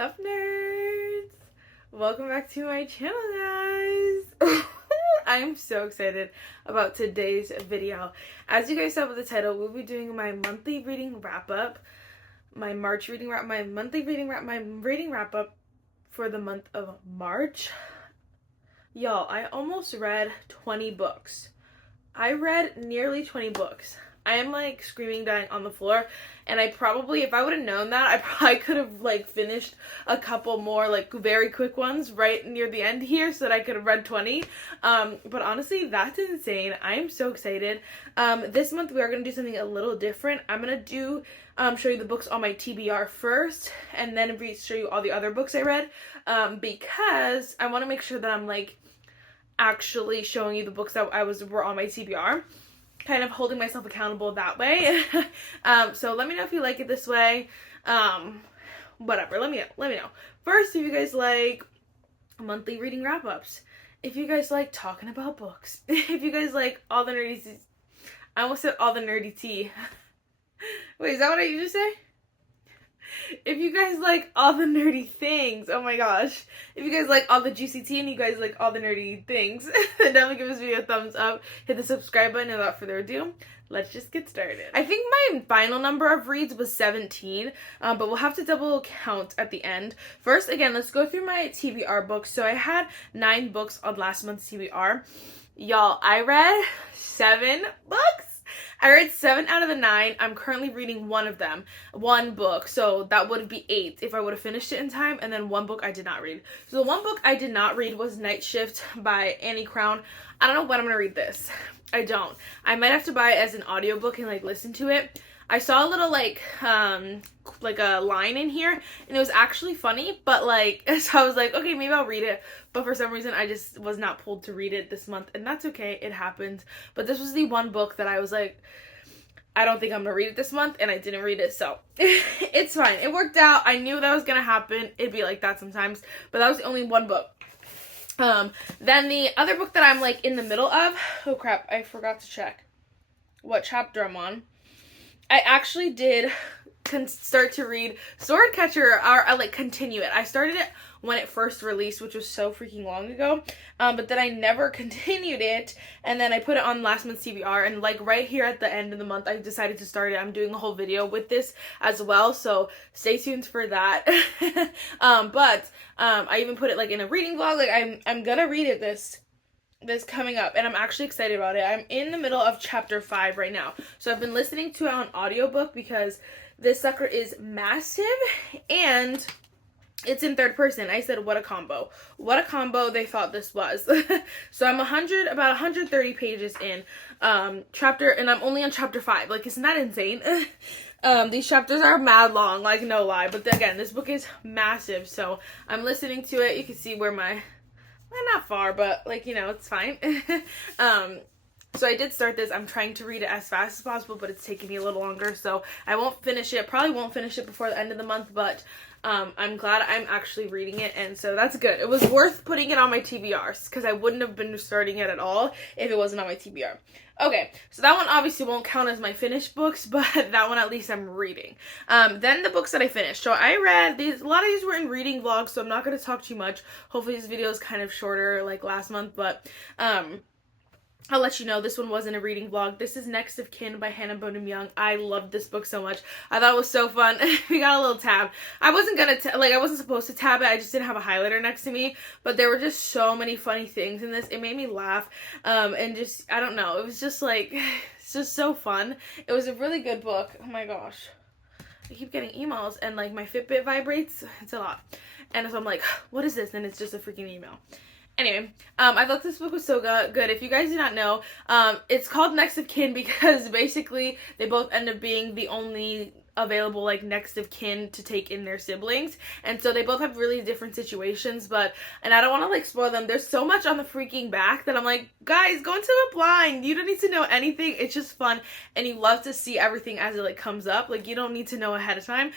Sup nerds? Welcome back to my channel, guys. I'm so excited about today's video. As you guys saw with the title, we'll be doing my monthly reading wrap up, my reading wrap up for the month of March. Y'all, I almost read 20 books. I read nearly 20 books. I am like screaming, dying on the floor, and I probably, if I would have known that, I probably could have like finished a couple more like very quick ones right near the end here so that I could have read 20. But honestly, that's insane. I am so excited. This month we are going to do something a little different. I'm going to show you the books on my TBR first, and then show you all the other books I read, because I want to make sure that I'm like actually showing you the books that were on my TBR. Kind of holding myself accountable that way. So let me know if you like it this way. Whatever, let me know. First, if you guys like monthly reading wrap-ups, if you guys like talking about books, if you guys like all the nerdy tea. I almost said all the nerdy tea. Wait, is that what I usually say? If you guys like all the nerdy things, oh my gosh. If you guys like all the juicy tea and you guys like all the nerdy things, then definitely give this video a thumbs up. Hit the subscribe button, and without further ado, let's just get started. I think my final number of reads was 17, but we'll have to double count at the end. First, again, let's go through my TBR books. So I had 9 books on last month's TBR. Y'all, I read 7 books. I read 7 out of the 9. I'm currently reading one of them. One book. So that would be 8 if I would have finished it in time. And then one book I did not read. So the one book I did not read was Night Shift by Annie Crown. I don't know when I'm going to read this. I don't. I might have to buy it as an audiobook and like listen to it. I saw a little like a line in here, and it was actually funny, but like, so I was like, okay, maybe I'll read it, but for some reason I just was not pulled to read it this month, and that's okay, it happens. But this was the one book that I was like, I don't think I'm gonna read it this month, and I didn't read it, so it's fine. It worked out. I knew that was gonna happen. It'd be like that sometimes, but that was the only one book. Then the other book that I'm like in the middle of, oh crap, I forgot to check what chapter I'm on. I actually did start to read Swordcatcher, or like continue it. I started it when it first released, which was so freaking long ago, but then I never continued it, and then I put it on last month's TBR, and like right here at the end of the month I decided to start it. I'm doing a whole video with this as well, so stay tuned for that. But I even put it like in a reading vlog. Like I'm gonna read it this coming up, and I'm actually excited about it. I'm in the middle of chapter 5 right now, so I've been listening to it on audiobook because this sucker is massive and it's in third person. I said, what a combo. What a combo they thought this was. So I'm about 130 pages in and I'm only on chapter 5. Like, isn't that insane? These chapters are mad long, like, no lie, but again, this book is massive, so I'm listening to it. You can see where not far, but like, you know, it's fine. So I did start this. I'm trying to read it as fast as possible, but it's taking me a little longer, so I won't finish it. Probably won't finish it before the end of the month, but I'm glad I'm actually reading it, and so that's good. It was worth putting it on my TBRs because I wouldn't have been starting it at all if it wasn't on my TBR. Okay, so that one obviously won't count as my finished books, but that one at least I'm reading. Then the books that I finished. So I read these, a lot of these were in reading vlogs, so I'm not going to talk too much. Hopefully this video is kind of shorter like last month, but I'll let you know this one wasn't a reading vlog. This is Next of Kin by Hannah Bonham Young. I loved this book so much. I thought it was so fun. We got a little tab. I wasn't I wasn't supposed to tab it. I just didn't have a highlighter next to me. But there were just so many funny things in this. It made me laugh. And just, I don't know. It was just like, it's just so fun. It was a really good book. Oh my gosh. I keep getting emails and like my Fitbit vibrates. It's a lot. And so I'm like, what is this? And it's just a freaking email. Anyway, I thought this book was so good. If you guys do not know, it's called Next of Kin because basically they both end up being the only available like next of kin to take in their siblings, and so they both have really different situations, and I don't want to like spoil them. There's so much on the freaking back that I'm like, guys, go into it blind. You don't need to know anything. It's just fun, and you love to see everything as it like comes up. Like, you don't need to know ahead of time.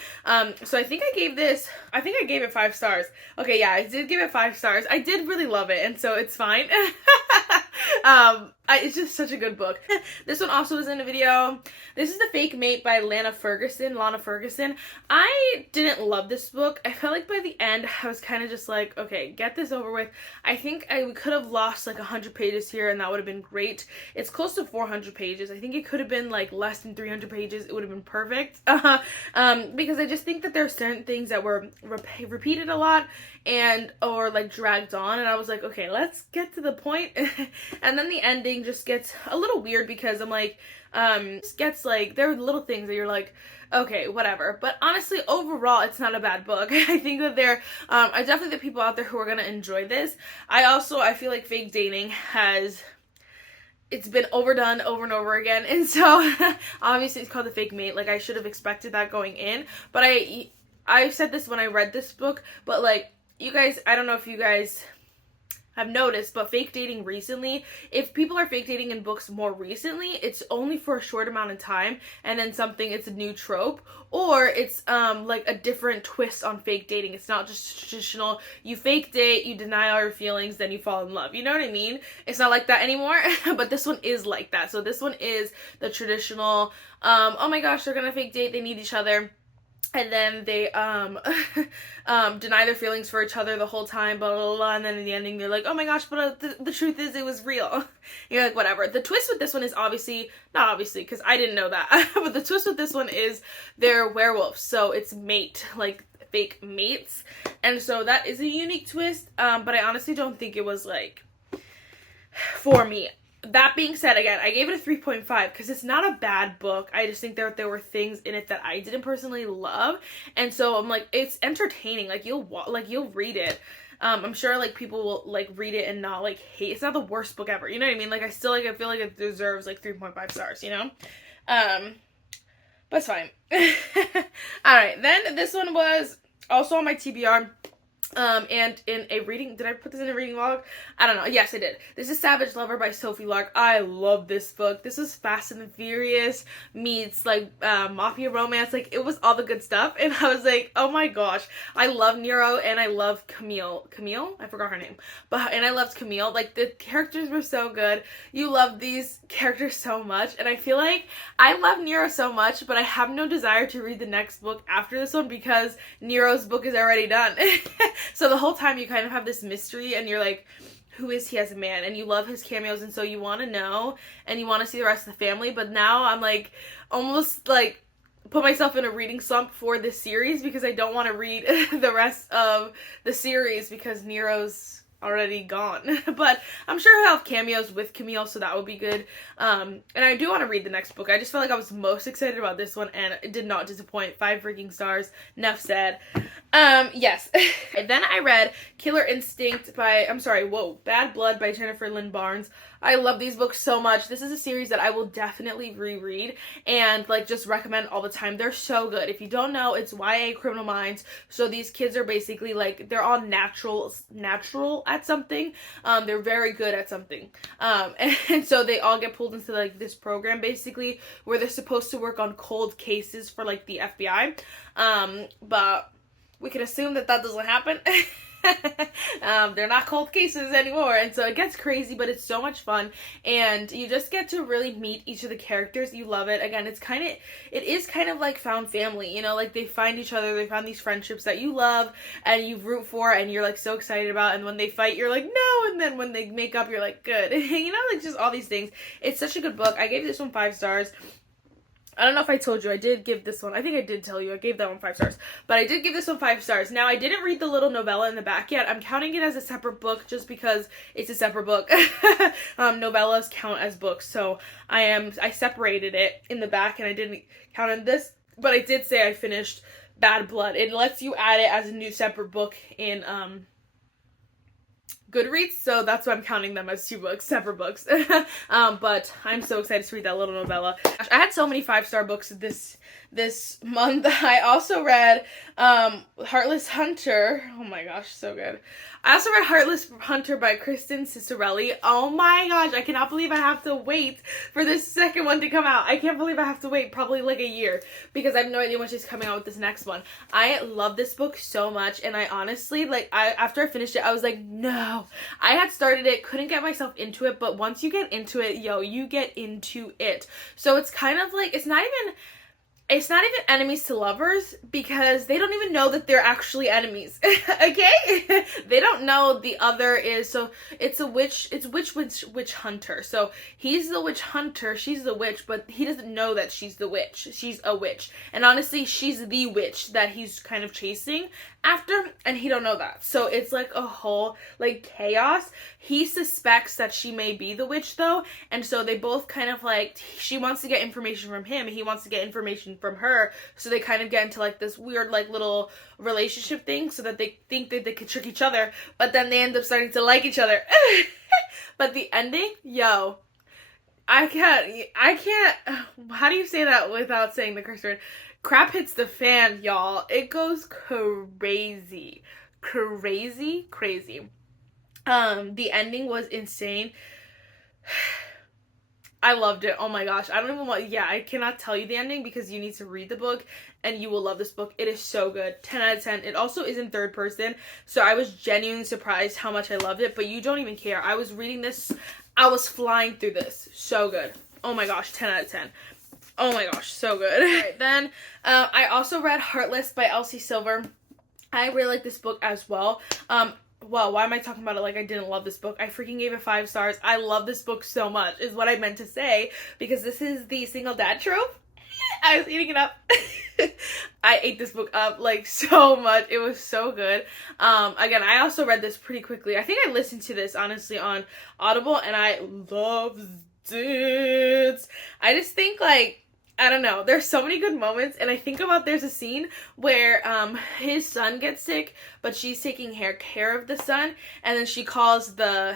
So I think I gave it 5 stars. Okay, yeah, I did give it 5 stars. I did really love it, and so it's fine. It's just such a good book. This one also was in a video. This is The Fake Mate by Lana Ferguson. I didn't love this book. I felt like by the end, I was kind of just like, okay, get this over with. I think I could have lost like 100 pages here and that would have been great. It's close to 400 pages. I think it could have been like less than 300 pages. It would have been perfect. Because I just think that there are certain things that were repeated a lot or like dragged on, and I was like, okay, let's get to the point. And then the ending just gets a little weird because I'm like, just gets like, there are little things that you're like, okay, whatever. But honestly, overall, it's not a bad book. I think that I definitely the people out there who are gonna enjoy this. I feel like fake dating it's been overdone over and over again, and so obviously it's called The Fake Mate. Like, I should have expected that going in, but I said this when I read this book, but like, you guys, I don't know if you guys have noticed, but fake dating recently, if people are fake dating in books more recently, it's only for a short amount of time, and then it's a new trope, or it's like a different twist on fake dating. It's not just traditional, you fake date, you deny all your feelings, then you fall in love. You know what I mean? It's not like that anymore, but this one is like that. So this one is the traditional, oh my gosh, they're gonna fake date, they need each other, and then they deny their feelings for each other the whole time, blah, blah, blah, and then in the ending they're like, oh my gosh, but the truth is it was real. You're like, whatever. The twist with this one is not obviously, because I didn't know that, but the twist with this one is they're werewolves, so it's mate, like fake mates, and so that is a unique twist, but I honestly don't think it was like, for me. That being said, again, I gave it a 3.5 because it's not a bad book. I just think there were things in it that I didn't personally love, and so I'm like, it's entertaining. Like, you'll read it. I'm sure like people will like read it and not like hate. It's not the worst book ever. You know what I mean? Like, I feel like it deserves like 3.5 stars. You know, but it's fine. All right, then this one was also on my TBR. And in a reading, did I put this in a reading log? I don't know. Yes, I did. This is Savage Lover by Sophie Lark. I love this book. This was Fast and Furious meets like mafia romance. Like, it was all the good stuff. And I was like, oh my gosh, I love Nero and I love Camille. I forgot her name. And I loved Camille. Like, the characters were so good. You love these characters so much. And I feel like I love Nero so much, but I have no desire to read the next book after this one because Nero's book is already done. So the whole time you kind of have this mystery and you're like, who is he as a man? And you love his cameos, and so you want to know and you want to see the rest of the family. But now I'm like, almost like put myself in a reading slump for this series because I don't want to read the rest of the series because Nero's already gone. But I'm sure he'll have cameos with Camille, so that would be good. And I do want to read the next book. I just felt like I was most excited about this one, and it did not disappoint. 5 freaking stars. Enough said. Yes. And then I read Bad Blood by Jennifer Lynn Barnes. I love these books so much. This is a series that I will definitely reread and like just recommend all the time. They're so good. If you don't know, it's YA Criminal Minds. So these kids are basically like, they're all natural at something. They're very good at something. And so they all get pulled into like this program basically where they're supposed to work on cold cases for like the FBI. But we can assume that doesn't happen. They're not cold cases anymore, and so it gets crazy, but it's so much fun, and you just get to really meet each of the characters. You love it. Again, it is kind of like found family, you know, like they find each other, they found these friendships that you love and you root for and you're like so excited about, and when they fight you're like no, and then when they make up you're like good. You know, like just all these things. It's such a good book. I gave this one 5 stars. I don't know if I told you, I did give this one, I think I did tell you, I gave that one 5 stars, but I did give this one 5 stars. Now, I didn't read the little novella in the back yet. I'm counting it as a separate book just because it's a separate book. Novellas count as books, so I separated it in the back and I didn't count on this, but I did say I finished Bad Blood. It lets you add it as a new separate book in, Goodreads, so that's why I'm counting them as 2 books, separate books. But I'm so excited to read that little novella. I had so many 5-star books this month. I also read Heartless Hunter. Oh my gosh, so good. I also read Heartless Hunter by Kristen Cicerelli. Oh my gosh, I cannot believe I have to wait for this second one to come out. I can't believe I have to wait probably like a year because I have no idea when she's coming out with this next one. I love this book so much, and I honestly, like, after I finished it, I was like, no, yo, I had started it, couldn't get myself into it, but once you get into it, yo, you get into it. So it's kind of like, it's not even enemies to lovers, because they don't even know that they're actually enemies. Okay? They don't know the other is, so it's a witch, it's witch hunter. So he's the witch hunter, she's the witch, but he doesn't know that she's the witch. She's a witch. And honestly, she's the witch that he's kind of chasing after, and he don't know that. So it's like a whole like chaos. He suspects that she may be the witch though, and so they both kind of like, she wants to get information from him, he wants to get information from her, so they kind of get into like this weird like little relationship thing, so that they think that they could trick each other, but then they end up starting to like each other. But the ending, yo, I can't, how do you say that without saying the curse word? Crap hits the fan, y'all. It goes crazy. Crazy. The ending was insane. I loved it. Oh my gosh. I don't even want, yeah, I cannot tell you the ending because you need to read the book and you will love this book. It is so good. 10 out of 10. It also is in third person, so I was genuinely surprised how much I loved it, but you don't even care. I was reading this, I was flying through this. So good. Oh my gosh, 10 out of 10. Oh my gosh, so good. Alright, then I also read Heartless by Elsie Silver. I really like this book as well. Well, why am I talking about it like I didn't love this book? I freaking gave it 5 stars. I love this book so much, is what I meant to say, because this is the single dad trope. I was eating it up. I ate this book up like so much. It was so good. Again, I also read this pretty quickly. I think I listened to this honestly on Audible, and I loved it. I just think like, I don't know, there's so many good moments, and I think about, there's a scene where his son gets sick, but she's taking care of the son, and then she calls the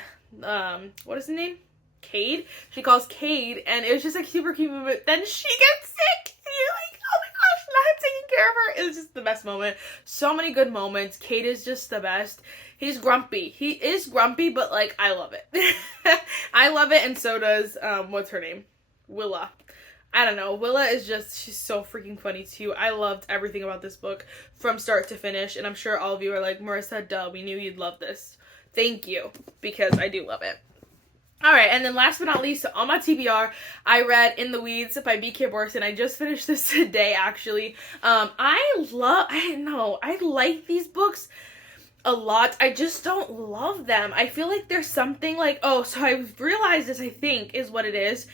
what is his name? Cade. She calls Cade, and it was just like super cute moment. Then she gets sick, and you're like, oh my gosh, now I'm taking care of her. It was just the best moment. So many good moments. Cade is just the best. He's grumpy. He is grumpy, but like, I love it. I love it, and so does what's her name? Willa. I don't know. Willa is just, she's so freaking funny too. I loved everything about this book from start to finish, and I'm sure all of you are like, Marissa, duh, we knew you'd love this. Thank you, because I do love it. Alright, and then last but not least, on my TBR, I read In the Weeds by B.K. Borson. I just finished this today, actually. I like these books a lot. I just don't love them. I feel like there's something like, oh, so I realized this, I think, is what it is.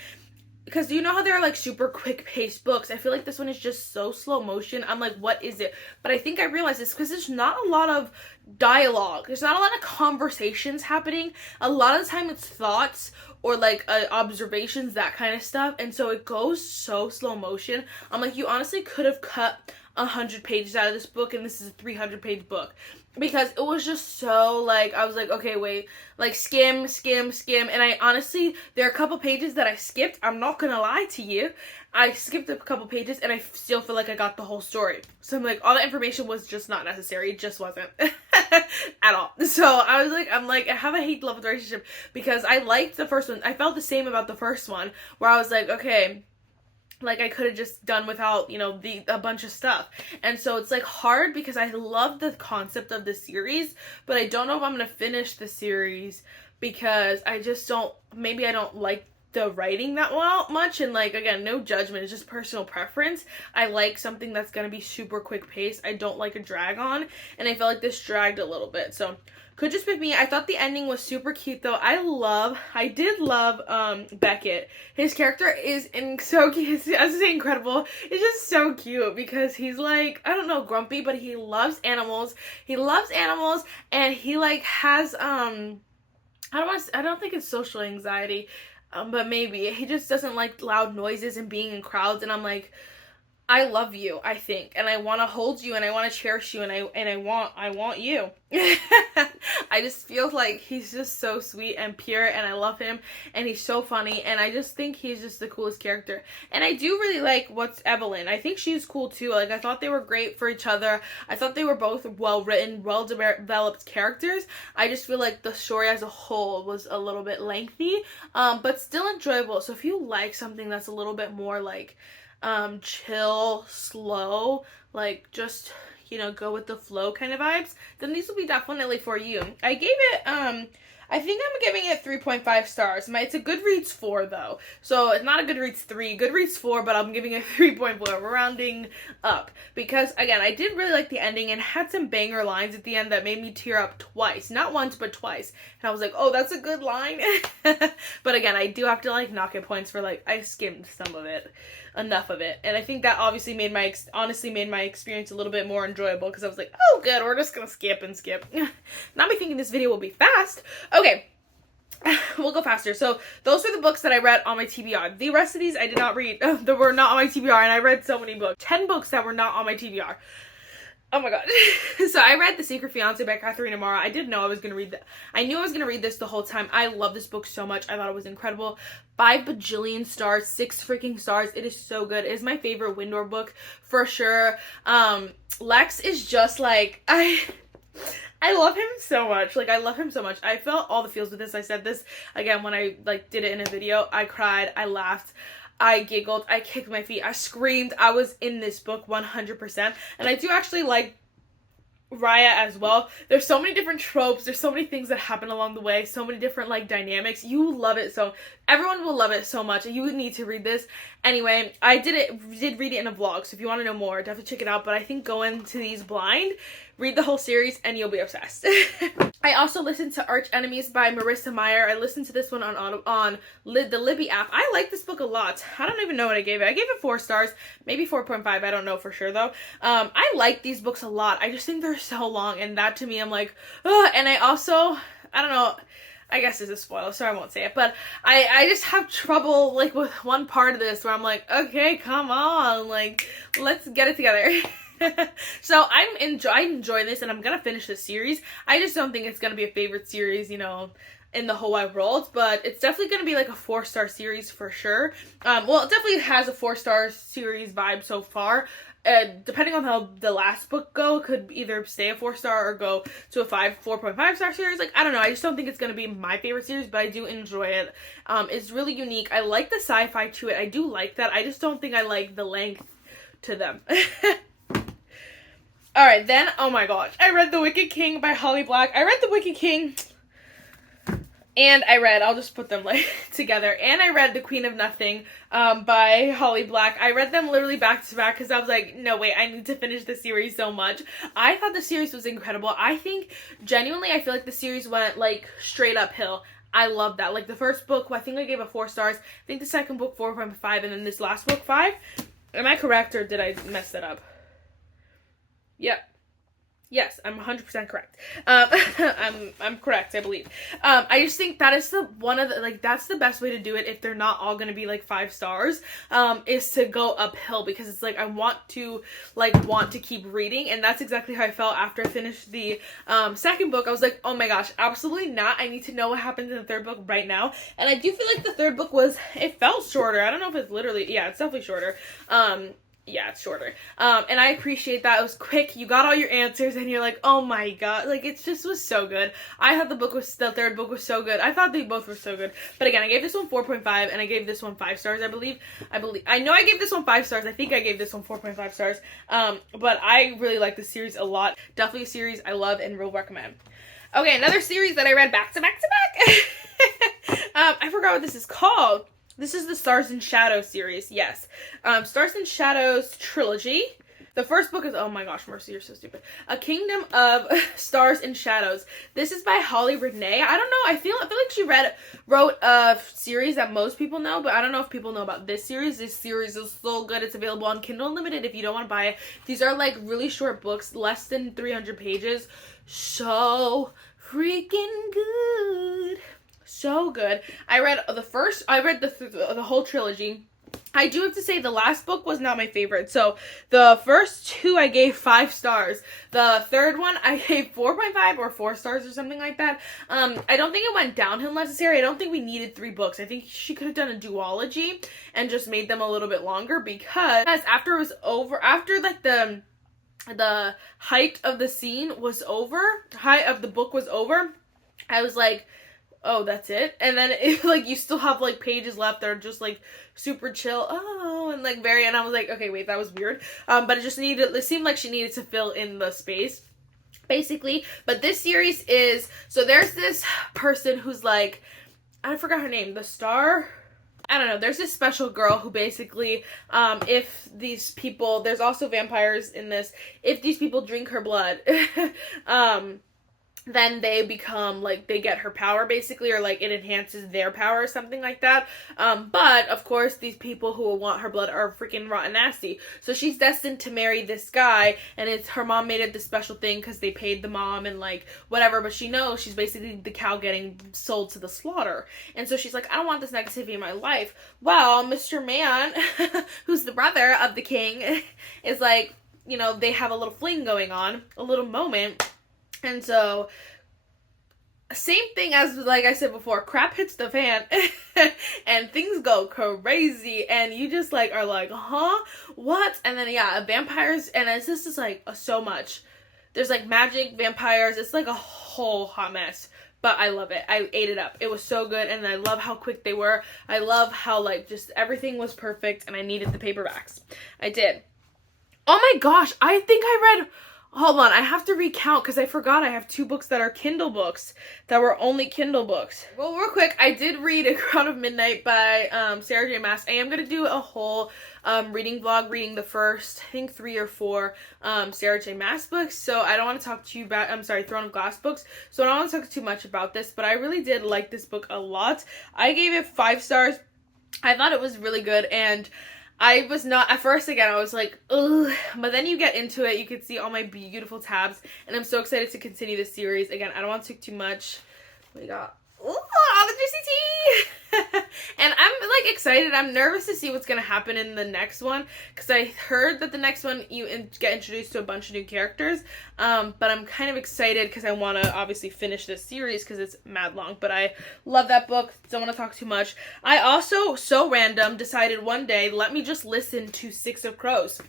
Because you know how there are like super quick paced books? I feel like this one is just so slow motion. I'm like, what is it? But I think I realized this because there's not a lot of dialogue. There's not a lot of conversations happening. A lot of the time it's thoughts or like observations, that kind of stuff. And so it goes so slow motion. I'm like, you honestly could have cut 100 pages out of this book, and this is a 300-page book. Because it was just so, like, I was like, okay, wait, like, skim, and I honestly, there are a couple pages that I skipped. I'm not gonna lie to you. I skipped a couple pages, and I still feel like I got the whole story. So I'm like, all the information was just not necessary. It just wasn't. At all. So I was like, I have a hate-love relationship, because I liked the first one. I felt the same about the first one, where I was like, okay, like, I could have just done without, you know, a bunch of stuff. And so it's, like, hard because I love the concept of the series, but I don't know if I'm going to finish the series because I just don't, maybe I don't like the writing that much. And, like, again, no judgment. It's just personal preference. I like something that's going to be super quick paced. I don't like a drag on. And I felt like this dragged a little bit. So could just be me. I thought the ending was super cute though. I did love Beckett. His character is so cute. I was saying incredible. It's just so cute because he's like, I don't know, grumpy, but he loves animals. And he like has I don't think it's social anxiety, but maybe he just doesn't like loud noises and being in crowds. And I'm like, I love you, I think, and I want to hold you, and I want to cherish you, and I want you. I just feel like he's just so sweet and pure, and I love him, and he's so funny, and I just think he's just the coolest character. And I do really like what's Evelyn. I think she's cool too. Like, I thought they were great for each other. I thought they were both well-written, well-developed characters. I just feel like the story as a whole was a little bit lengthy, but still enjoyable. So if you like something that's a little bit more like chill, slow, like just, you know, go with the flow kind of vibes, then these will be definitely for you. I gave it, I think I'm giving it 3.5 stars. It's a Goodreads 4 though. So it's not a Goodreads 3, Goodreads 4, but I'm giving it 3.4. We're rounding up. Because again, I did really like the ending and had some banger lines at the end that made me tear up twice. Not once, but twice. And I was like, oh, that's a good line. But again, I do have to like knock it points for like, I skimmed some of it. Enough of it. And I think that obviously honestly made my experience a little bit more enjoyable, because I was like, oh good, we're just gonna skip and skip. Not me thinking this video will be fast. Okay, we'll go faster. So those were the books that I read on my TBR. The rest of these I did not read. That were not on my TBR, and I read so many books. 10 books that were not on my TBR. Oh my god. So I read The Secret Fiance by Catherine Amara. I didn't know I was going to read that. I knew I was going to read this the whole time. I love this book so much. I thought it was incredible. 5 bajillion stars, 6 freaking stars. It is so good. It is my favorite Windor book for sure. Lex is just like, I love him so much. Like, I love him so much. I felt all the feels with this. I said this again when I like did it in a video. I cried. I laughed. I giggled, I kicked my feet, I screamed. I was in this book 100%. And I do actually like Raya as well. There's so many different tropes, there's so many things that happen along the way, so many different like dynamics. You love it, so everyone will love it so much. You need to read this. Anyway, I did read it in a vlog, so if you want to know more, definitely check it out. But I think go into these blind, read the whole series, and you'll be obsessed. I also listened to Arch Enemies by Marissa Meyer. I listened to this one on the Libby app. I like this book a lot. I don't even know what I gave it. I gave it 4 stars, maybe 4.5. I don't know for sure though. I like these books a lot. I just think they're so long, and that to me, I'm like, ugh. And I don't know, I guess it's a spoiler, so I won't say it, but I just have trouble like with one part of this where I'm like, okay, come on, like, let's get it together. So I enjoy this, and I'm gonna finish this series. I just don't think it's gonna be a favorite series, you know, in the whole wide world, but it's definitely gonna be like a 4-star series for sure. Well, it definitely has a 4-star series vibe so far. Depending on how the last book go, it could either stay a 4-star or go to a 4.5 star series. Like, I don't know. I just don't think it's going to be my favorite series, but I do enjoy it. It's really unique. I like the sci-fi to it. I do like that. I just don't think I like the length to them. Alright, then, oh my gosh. I read The Wicked King by Holly Black. I read The Wicked King, and I'll just put them like together, and I read The Queen of Nothing by Holly Black. I read them literally back to back because I was like, no wait, I need to finish the series so much. I thought the series was incredible. I think, genuinely, I feel like the series went like straight uphill. I love that. Like the first book, I think I gave it 4 stars. I think the second book 4.5, and then this last book 5. Am I correct, or did I mess that up? Yep. Yes, I'm 100% correct. I'm correct, I believe. I just think that is that's the best way to do it if they're not all gonna be like 5 stars, is to go uphill, because it's like I want to keep reading, and that's exactly how I felt after I finished the second book. I was like, oh my gosh, absolutely not. I need to know what happens in the third book right now. And I do feel like the third book it felt shorter. I don't know if it's literally, yeah, it's definitely shorter. Yeah, it's shorter. And I appreciate that. It was quick. You got all your answers, and you're like, oh my god. Like, it just was so good. I thought the third book was so good. I thought they both were so good. But again, I gave this one 4.5, and I gave this one 5 stars, I believe. I know I gave this one 5 stars. I think I gave this one 4.5 stars. But I really like this series a lot. Definitely a series I love and will recommend. Okay, another series that I read back to back to back. I forgot what this is called. This is the Stars and Shadows series, yes. Stars and Shadows trilogy. The first book is, oh my gosh, Marissa, you're so stupid. A Kingdom of Stars and Shadows. This is by Holly Renee. I don't know, I feel like she wrote a series that most people know, but I don't know if people know about this series. This series is so good. It's available on Kindle Unlimited if you don't want to buy it. These are like really short books, less than 300 pages. So freaking good. So good. I read the whole trilogy. I do have to say the last book was not my favorite. So the first 2 I gave 5 stars. The third one I gave 4.5 or 4 stars or something like that. I don't think it went downhill necessarily. I don't think we needed 3 books. I think she could have done a duology and just made them a little bit longer, because after it was over, after like the height of the scene was over, height of the book was over, I was like, oh, that's it? And then if like you still have like pages left that are just like super chill, oh, and like very, and I was like, okay, wait, that was weird. But it seemed like she needed to fill in the space, basically. But this series is, so there's this person who's like, I forgot her name, the star, I don't know, there's this special girl who basically, if these people, there's also vampires in this, if these people drink her blood, then they become, like, they get her power, basically, or, like, it enhances their power or something like that. But, of course, these people who will want her blood are freaking rotten nasty. So she's destined to marry this guy, and it's, her mom made it this special thing because they paid the mom and, like, whatever, but she knows she's basically the cow getting sold to the slaughter. And so she's like, I don't want this negativity in my life. Well, Mr. Man, who's the brother of the king, is like, you know, they have a little fling going on, a little moment. And so, same thing as, like I said before, crap hits the fan, and things go crazy, and you just, like, are like, huh? What? And then, yeah, vampires, and it's just like, so much. There's, like, magic, vampires, it's, like, a whole hot mess. But I love it. I ate it up. It was so good, and I love how quick they were. I love how, like, just everything was perfect, and I needed the paperbacks. I did. Oh my gosh, I think I read... Hold on, I have to recount because I forgot I have 2 books that are Kindle books that were only Kindle books. Well, real quick, I did read A Crown of Midnight by Sarah J. Maas. I am going to do a whole reading vlog, reading the first, I think 3 or 4 Sarah J. Maas books. So I don't want to talk to you about, Throne of Glass books. So I don't want to talk too much about this, but I really did like this book a lot. I gave it 5 stars. I thought it was really good, and I was not, at first, again, I was like, ugh, but then you get into it, you can see all my beautiful tabs, and I'm so excited to continue this series. Again, I don't want to take too much. We got, ooh, all the juicy tea! And I'm, like, excited. I'm nervous to see what's gonna happen in the next one, because I heard that the next one, you get introduced to a bunch of new characters, but I'm kind of excited, because I want to, obviously, finish this series, because it's mad long, but I love that book. Don't want to talk too much. I also, so random, decided one day, let me just listen to Six of Crows.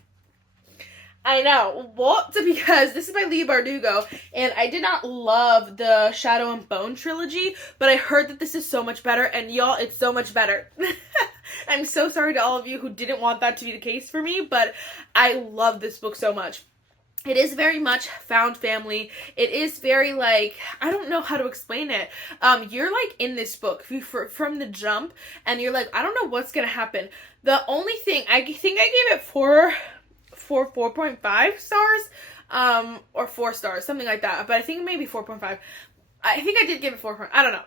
I know, what? Because this is by Leigh Bardugo, and I did not love the Shadow and Bone trilogy, but I heard that this is so much better, and y'all, it's so much better. I'm so sorry to all of you who didn't want that to be the case for me, but I love this book so much. It is very much found family. It is very, like, I don't know how to explain it. You're, like, in this book from the jump, and you're like, I don't know what's gonna happen. The only thing, I think I gave it 4.5 stars, or 4 stars, something like that, but I think maybe 4.5. I think I did give it 4. I don't know.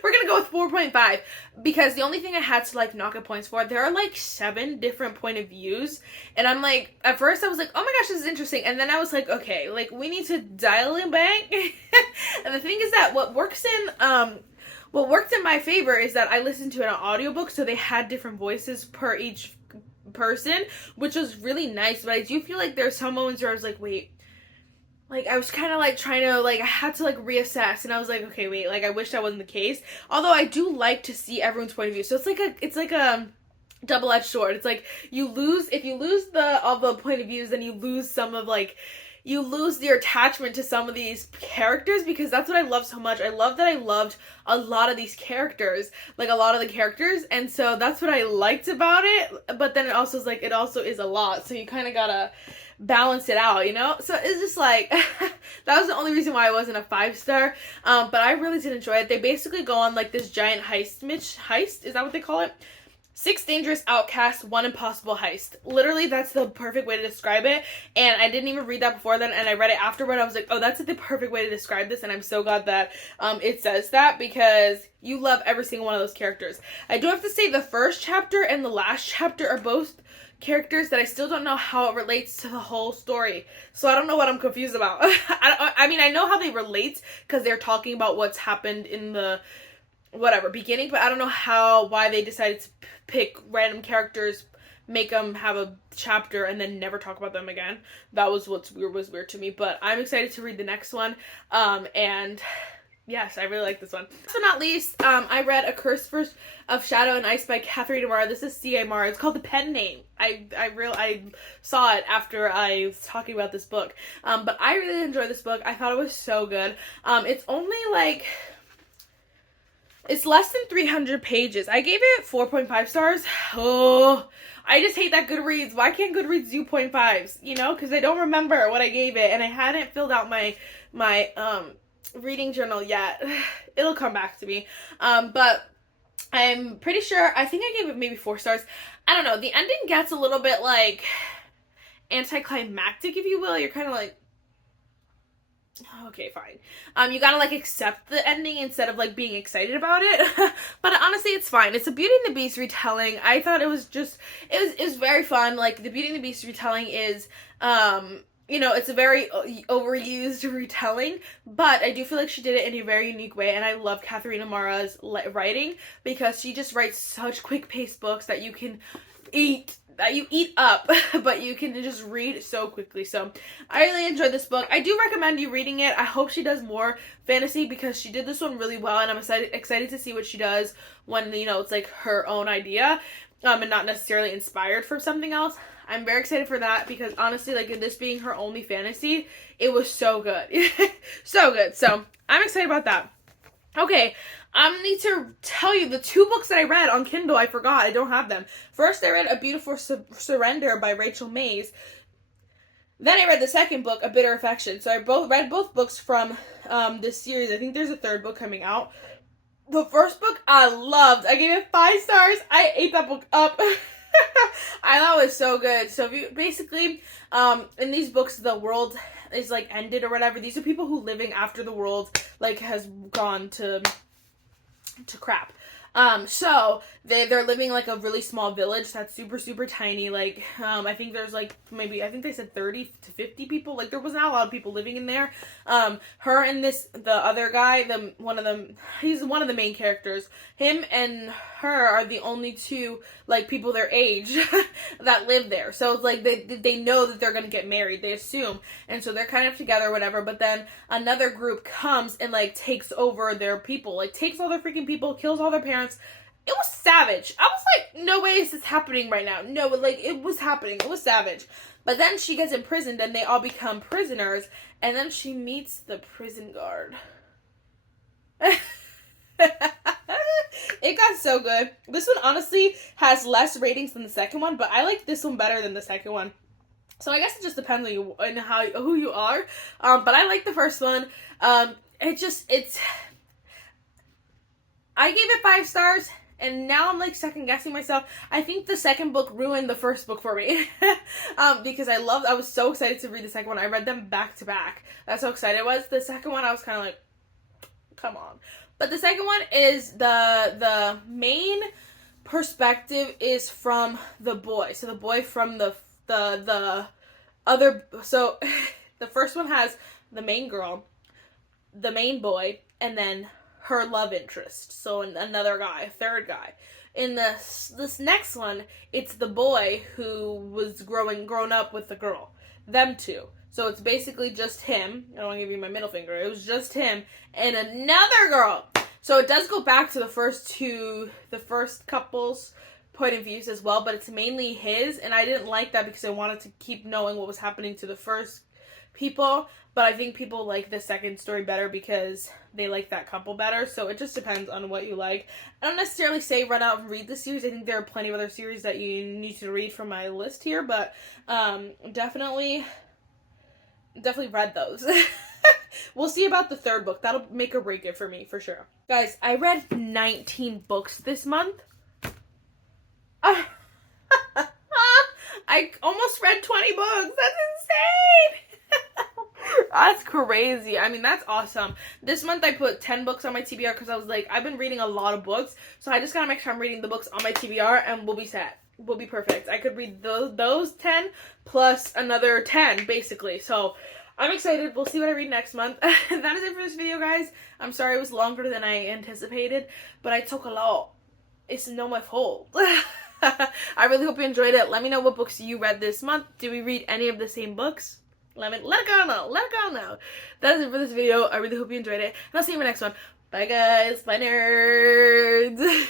We're gonna go with 4.5, because the only thing I had to, like, knock at points for, there are, like, 7 different point of views, and I'm like, at first I was like, oh my gosh, this is interesting, and then I was like, okay, like, we need to dial it back. And the thing is that what worked in my favor is that I listened to an audiobook, so they had different voices per each person, which was really nice, but I do feel like there's some moments where I was like, wait, like, I was kind of, like, trying to, like, I had to, like, reassess, and I was like, okay, wait, like, I wish that wasn't the case, although I do like to see everyone's point of view, so it's like a double-edged sword. It's like, if you lose all the point of views, then you lose some of, like, you lose your attachment to some of these characters, because that's what I love so much. I love that I loved a lot of these characters, like, a lot of the characters, and so that's what I liked about it, but then it also is, like, it also is a lot, so you kind of gotta balance it out, you know? So it's just like, that was the only reason why I wasn't a 5-star, but I really did enjoy it. They basically go on, like, this giant heist, is that what they call it? 6 dangerous outcasts, 1 impossible heist. Literally, that's the perfect way to describe it, and I didn't even read that before then, and I read it afterward. I was like, oh, that's the perfect way to describe this, and I'm so glad that it says that, because you love every single one of those characters. I do have to say, the first chapter and the last chapter are both characters that I still don't know how it relates to the whole story. So I don't know what I'm confused about. I mean, I know how they relate, because they're talking about what's happened in the beginning, but I don't know why they decided to pick random characters, make them have a chapter, and then never talk about them again. That was was weird to me, but I'm excited to read the next one, and yes, I really like this one. Last but not least, I read A Curse of Shadow and Ice by Catherine Amara. This is C.A. Mara. It's called The Pen Name. I saw it after I was talking about this book, but I really enjoyed this book. I thought it was so good. It's only, like, It's less than 300 pages. I gave it 4.5 stars. Oh, I just hate that Goodreads. Why can't Goodreads do 0.5s? You know, because I don't remember what I gave it, and I hadn't filled out my reading journal yet. It'll come back to me. But I'm pretty sure, I think I gave it maybe 4 stars. I don't know. The ending gets a little bit like anticlimactic, if you will. You're kind of like, okay, fine. You gotta like accept the ending instead of like being excited about it. But honestly, it's fine. It's a Beauty and the Beast retelling. I thought it was very fun. Like the Beauty and the Beast retelling is, you know, it's a very overused retelling, but I do feel like she did it in a very unique way, and I love Katharina Mara's writing because she just writes such quick-paced books that you eat up, but you can just read so quickly. So I really enjoyed this book. I do recommend you reading it. I hope she does more fantasy because she did this one really well, and I'm excited to see what she does when, you know, it's like her own idea, and not necessarily inspired from something else. I'm very excited for that because honestly, like this being her only fantasy, it was so good. So good. So I'm excited about that. Okay, I need to tell you the 2 books that I read on Kindle. I forgot. I don't have them. First, I read A Beautiful Surrender by Rachel Mays. Then I read the second book, A Bitter Affection. So I read both books from this series. I think there's a 3rd book coming out. The first book I loved. I gave it 5 stars. I ate that book up. I thought it was so good. So if you basically, in these books, the world is like ended or whatever. These are people who living after the world like has gone to crap. So they're living like a really small village that's super, super tiny. Like, I think there's like maybe, I think they said 30 to 50 people. Like there was not a lot of people living in there. Her and the other guy, he's one of the main characters. Him and her are the only 2 like people their age that live there. So it's like they know that they're gonna get married, they assume. And so they're kind of together or whatever, but then another group comes and like takes over their people. Like takes all their freaking people, kills all their parents. It was savage. I was like, no way is this happening right now. No, like, it was happening. It was savage. But then she gets imprisoned and they all become prisoners. And then she meets the prison guard. It got so good. This one honestly has less ratings than the second one, but I like this one better than the second one. So I guess it just depends on you and who you are. But I like the first one. I gave it 5 stars, and now I'm like second guessing myself. I think the second book ruined the first book for me. Because I was so excited to read the second one. I read them back to back. That's how excited I was. The second one I was kind of like, come on. But the second one is the main perspective is from the boy. So the boy from the other, so the first one has the main girl, the main boy, and then her love interest, so another guy, a 3rd guy. In this next one, it's the boy who was grown up with the girl, them 2. So it's basically just him. I don't want to give you my middle finger. It was just him and another girl. So it does go back to the first couple's point of views as well, but it's mainly his, and I didn't like that because I wanted to keep knowing what was happening to the first people. But I think people like the second story better because they like that couple better. So it just depends on what you like. I don't necessarily say run out and read the series. I think there are plenty of other series that you need to read from my list here. But definitely read those. We'll see about the 3rd book. That'll make or break it for me, for sure. Guys, I read 19 books this month. I almost read 20 books. That's insane! That's crazy. I mean, that's awesome. This month I put 10 books on my TBR because I was like, I've been reading a lot of books, so I just gotta make sure I'm reading the books on my TBR and we'll be set. We'll be perfect. I could read those 10 plus another 10, basically. So I'm excited. We'll see what I read next month. That is it for this video, guys. I'm sorry it was longer than I anticipated, but I took a lot. It's not my fault. I really hope you enjoyed it. Let me know what books you read this month. Did we read any of the same books? Let it go know. That is it for this video. I really hope you enjoyed it. And I'll see you in my next one. Bye, guys. Bye, nerds.